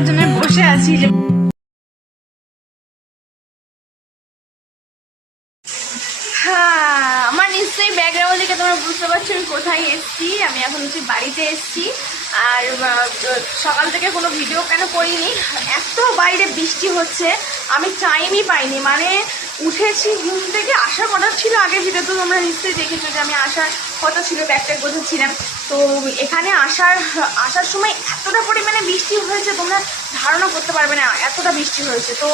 করার জন্য বসে আছি। হ্যাঁ, আমার নিশ্চয়ই ব্যাকগ্রাউন্ড থেকে তোমরা বুঝতে পারছো আমি কোথায় এসেছি। আমি এখন হচ্ছে বাড়িতে এসেছি। আর সকাল থেকে কোনো ভিডিও কেন করিনি, এত বাইরে বৃষ্টি হচ্ছে, আমি টাইমই পাইনি। মানে উঠেছি ঘুম থেকে, আসার কথা ছিল, আগের ভিডিও তো তোমরা নিশ্চয়ই দেখেছো যে আমি আসার কথা ছিল, ব্যাগটা গোছাচ্ছিলাম। তো এখানে আসার সময় এতটা পরিমাণে বৃষ্টি হয়েছে তোমরা ধারণা করতে পারবে না, এতটা বৃষ্টি হয়েছে। তো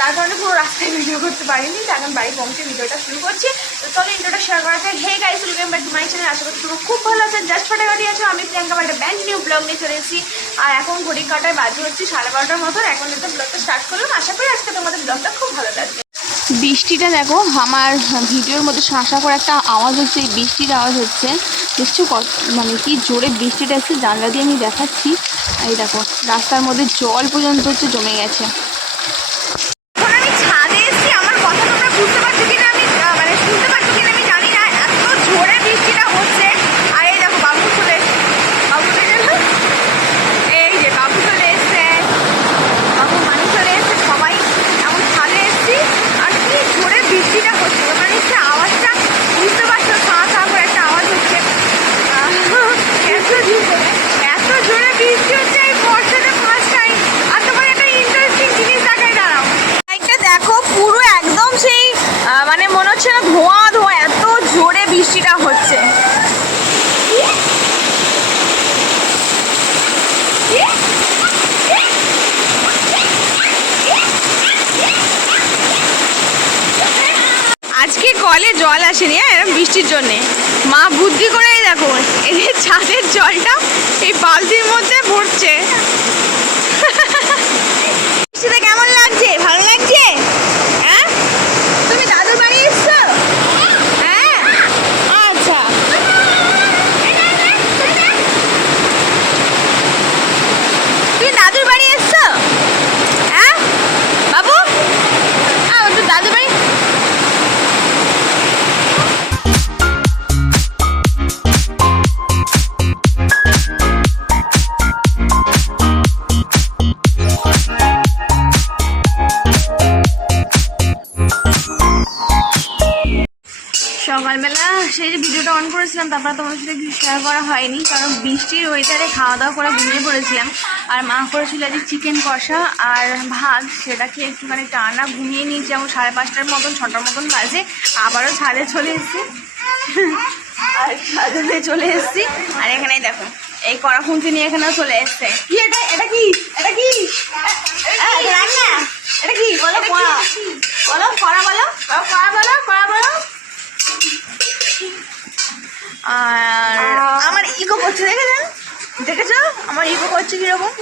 তার কারণে পুরো রাস্তায় ভিডিও করতে পারিনি। তো এখন বাড়ি পৌঁছে ভিডিওটা শুরু করছি। তো চলো ইন্ট্রোটা শেয়ার করা যায়। Hey guys, welcome back to my channel. আশা করছি তোমরা খুব ভালো আছেন, জাস্ট ফাটাফাটি আছো। আমি প্রিয়াঙ্কা একটা ব্যান্ড নিউ ব্লগ নিয়ে চলে এসেছি। আর এখন ঘড়ি কাটায় বাজে হচ্ছে 12:30টার মতো। এখন যেহেতু ব্লগটা স্টার্ট করলাম, আশা করি আজকে তোমাদের ব্লগটা খুব ভালো লাগবে। বৃষ্টিটা দেখো, আমার ভিডিওর মধ্যে শাঁসা করে একটা আওয়াজ হচ্ছে, এই বৃষ্টির আওয়াজ হচ্ছে। দেখছো মানে কি জোরে বৃষ্টিটা এসছে, জানলা দিয়ে আমি দেখাচ্ছি। এই দেখো রাস্তার মধ্যে জল পর্যন্ত হচ্ছে জমে গেছে। আমি ছাদে এসেছি, আমার কথা তোমরা বুঝতে পারছো কিনা আমি মানে শুনতে পারছো কিনা আমি জানি না, এত জোরে বৃষ্টিটা হচ্ছে। আর এই দেখো বাবু চলে এসছে, বাবু চলে গেল, এই যে বাবু চলে এসছে, বাবু মানুষ চলে এসছে, সবাই এমন ছাদে এসছি। আর কি জোরে বৃষ্টিটা হচ্ছে, তোমরা নিশ্চয়ই আওয়াজটা বুঝতে পারছো, ছাঁ ছাঁ করে একটা আওয়াজ হচ্ছে। এত জোরে বৃষ্টি হচ্ছে এই বর্ষাটা ফার্স্ট টাইম। আর তোমার একটা ইন্টারেস্টিং জিনিস দেখাই, দাঁড়াও, একটা দেখো পুরো একদম সেই মানে মনে হচ্ছে না ধোঁয়া ধোঁয়া, এত জোরে বৃষ্টিটা হচ্ছে। আজকে কলে জল আসেনি এরকম বৃষ্টির জন্যে। মা বুদ্ধি করে দেখো এই ছাদের জলটা এই বালতির মধ্যে ভরছে। বৃষ্টিতে কেমন লাগছে? ভালো লাগছে? হ্যাঁ, তুমি দাদুর বাড়ি এসছো? হ্যাঁ, আচ্ছা। তুমি দাদুর বাড়ি এসছো? হ্যাঁ বাবু, তো দাদুর বাড়ি। সকালবেলা সেই যে ভিডিওটা অন করেছিলাম, তারপর তোমার সাথে কিছু শেয়ার করা হয়নি, কারণ বৃষ্টির ওয়েদারে খাওয়া দাওয়া করে ঘুমিয়ে পড়েছিলাম। আর মা করেছিল যে চিকেন কষা আর ভাত, সেটাকে একটুখানি টানা ঘুমিয়ে নিয়েছি। যেমন 5:30টার মতন 6টার মতন বাজে, আবারও ছাদে চলে এসেছি। আর ছাদে চলে এসেছি, আর এখানেই দেখো এই কড়া খুঁজে নিয়ে এখানেও চলে এসছে। কি এটা? এটা কি? এটা কি রান্না? এটা কি বলো? কড়া বলো, কড়া বলো, কড়া বলো, কড়া বলো। আর আমার ইগো করছে, দেখেছো আমার ইগো করছে কিরকম।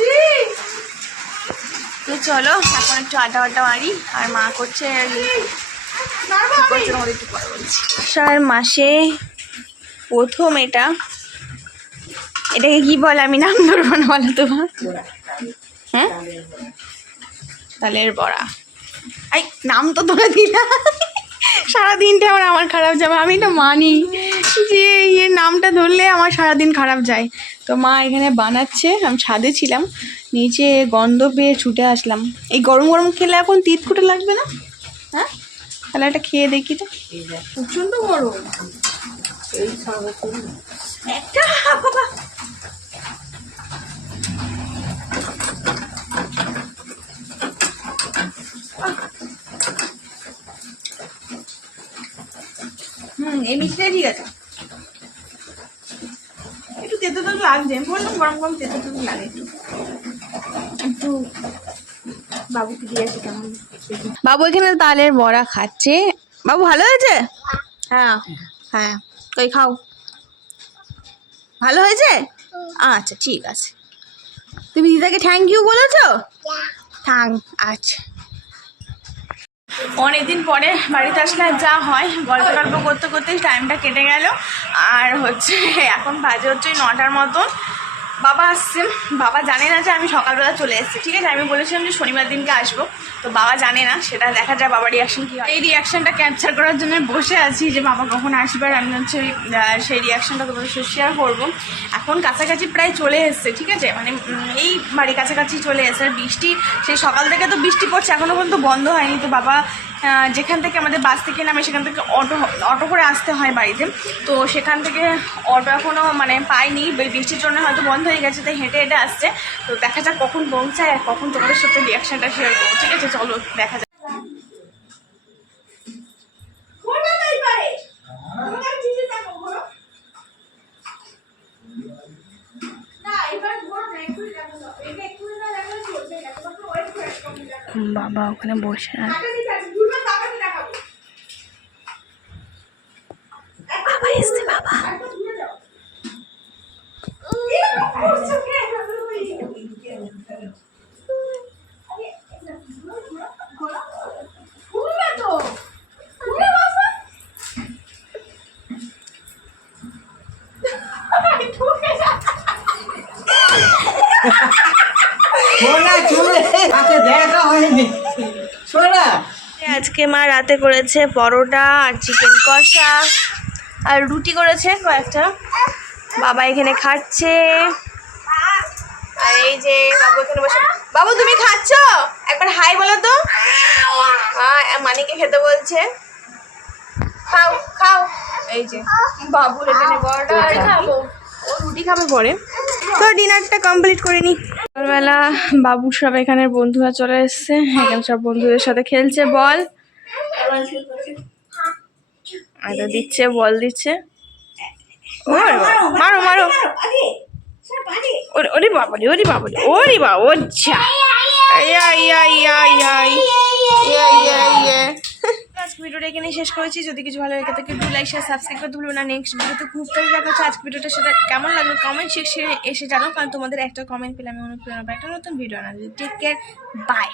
তো চলো এখন একটু আড্ডা আড্ডা মারি। আর মা করছে তোমাদের একটু পরে বলছি। আষাঢ় মাসে প্রথম এটাকে কি বলে আমি নাম ধরবো না, বলো তোমার। হ্যাঁ, তালের বড়া। এই নাম তো তোমরা দিলা, সারাদিনটা আমার খারাপ যাবে। আমি তো মানি যে এর নামটা ধরলে আমার সারাদিন খারাপ যায়। তো মা এখানে বানাচ্ছে, আমি ছাদে ছিলাম, নিচে গন্ধ পেয়ে ছুটে আসলাম। এই গরম গরম খেলে এখন তিতকুটে লাগবে না? হ্যাঁ, তাহলে একটা খেয়ে দেখি তো। প্রচন্ড গরম একটা বাবা। এই মিষ্টিটাই ঠিক আছে, একটু তেতো তেতো লাগছে। বললাম গরম গরম তেতো তেতো লাগে একটু। বাবুকে দিয়েছে কেমন? বাবু এখানে তালের বড়া খাচ্ছে। বাবু ভালো হয়েছে? হ্যাঁ হ্যাঁ, কই খাও। ভালো হয়েছে? আচ্ছা ঠিক আছে। তুমি দিদাকে থ্যাংক ইউ বলেছো? আচ্ছা। অনেকদিন পরে বাড়িতে আসলে যা হয়, গল্প গল্প করতে করতেই টাইমটা কেটে গেল। আর হচ্ছে এখন বাজে হচ্ছে 9টার মতন। বাবা আসছে, বাবা জানে না যে আমি সকালবেলা চলে এসেছি, ঠিক আছে। আমি বলেছিলাম যে শনিবার দিনকে আসবো, তো বাবা জানে না, সেটা দেখা যায় বাবার রিয়াকশন কী হয়। এই রিয়াকশনটা ক্যাপচার করার জন্য বসে আছি যে বাবা কখন আসবে, আর আমি হচ্ছে সেই রিয়াকশনটা তোমাদের সাথে শেয়ার করবো। এখন কাছাকাছি প্রায় চলে এসছে, ঠিক আছে, মানে এই বাড়ি কাছাকাছি চলে এসছে। আর বৃষ্টি সেই সকাল থেকে তো বৃষ্টি পড়ছে, এখনও পর্যন্ত বন্ধ হয়নি। তো বাবা যেখান থেকে আমাদের বাস থেকে নামে সেখান থেকে অটো করে আসতে হয় বাড়িতে, তো সেখান থেকে অটো এখনও মানে পাইনি, বৃষ্টির জন্য হয়তো বন্ধ হয়ে গেছে, তাই হেঁটে হেঁটে আসছে। তো দেখা যাক কখন পৌঁছায় আর কখন তোমাদের সাথে রিয়াকশনটা শেয়ার করবো, ঠিক আছে। চলো দেখা যাক। বাবা ওখানে বসে আছে, বাবা এসছে, বাবা আজকে মা রাতে করেছে পরোটা আর চিকেন কষা আর রুটি করেছে কয়েকটা। বাবা এখানে খাচ্ছে, আর এই যে বাবু এখানে বসে। বাবু তুমি খাচ্ছ? একবার হাই বলো তো। হ্যাঁ, মানিকে খেতে বলছে, খাও খাও। এই যে বাবুর এখানে পরোটা আর খাবো, ও রুটি খাবে পরে। তো ডিনারটা কমপ্লিট করে নি। সকালবেলা বাবুর সব এখানের বন্ধুরা চলে এসছে, এখানে সব বন্ধুদের সাথে খেলছে, বল আরে দিচ্ছে, বল দিচ্ছে। মারো মারো, ওরে বাবারে, ওরে বাবারে, ওরে বাবা, ও যা। আজকে ভিডিওটা এখানে শেষ করেছি। যদি কিছু ভালো লাগে থাকে একটু লাইক শেয়ার সাবস্ক্রাইব করতে ভুলবে না। নেক্সট ভিডিওতে খুব তাড়াতাড়ি দেখা হচ্ছে। আজকে ভিডিওটা সেটা কেমন লাগলো কমেন্ট সেকশনে এসে জানো, কারণ তোমাদের একটা কমেন্ট পেলে আমি অনুপ্রেরণা পাই একটা নতুন ভিডিও আনা। Take care, by.